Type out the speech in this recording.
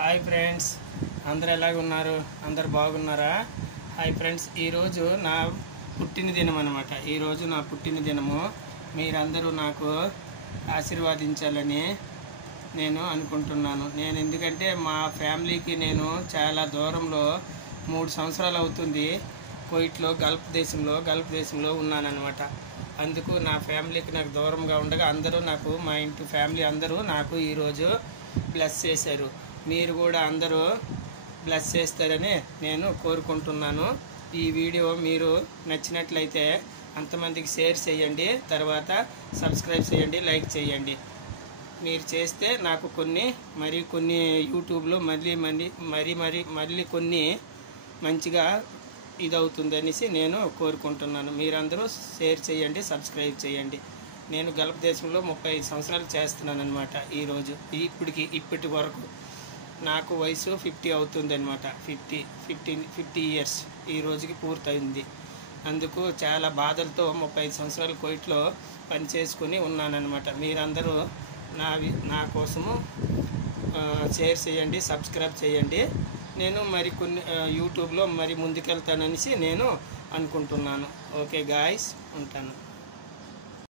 Hi friends, అందరు ఎలాగున్నారు? అందరు బాగున్నారా? హాయ్ ఫ్రెండ్స్, ఈరోజు నా పుట్టినదినం అనమాట. ఈరోజు నా పుట్టినదినము. మీరందరూ నాకు ఆశీర్వాదించాలని నేను అనుకుంటున్నాను. ఎందుకంటే మా ఫ్యామిలీకి నేను చాలా దూరంలో 3 సంవత్సరాలు అవుతుంది కువైట్లో గల్ఫ్ దేశంలో ఉన్నానన్నమాట. అందుకు నా ఫ్యామిలీకి నాకు దూరంగా ఉండగా అందరూ నాకు, మా ఇంటి ఫ్యామిలీ అందరూ నాకు ఈరోజు బ్లెస్ చేశారు. మీరు కూడా అందరూ బ్లెస్ చేస్తారని నేను కోరుకుంటున్నాను. ఈ వీడియో మీరు నచ్చినట్లయితే అంతమందికి షేర్ చేయండి, తర్వాత సబ్స్క్రైబ్ చేయండి, లైక్ చేయండి. మీరు చేస్తే నాకు కొన్ని యూట్యూబ్లో మళ్ళీ కొన్ని మంచిగా ఇదవుతుంది అనేసి నేను కోరుకుంటున్నాను. మీరందరూ షేర్ చేయండి, సబ్స్క్రైబ్ చేయండి. నేను గల్ఫ్ దేశంలో 35 సంవత్సరాలు చేస్తున్నాను అనమాట. ఈరోజు ఇప్పటి వరకు నాకు వయసు 50 అవుతుంది అనమాట. 50 ఇయర్స్ ఈ రోజుకి పూర్తయింది. అందుకు చాలా బాధలతో 35 సంవత్సరాలు కువైట్లో పని చేసుకుని ఉన్నానన్నమాట. మీరందరూ నా కోసము షేర్ చేయండి, సబ్స్క్రైబ్ చేయండి. నేను కొన్ని యూట్యూబ్లో ముందుకెళ్తాననేసి నేను అనుకుంటున్నాను. ఓకే గాయ్స్, ఉంటాను.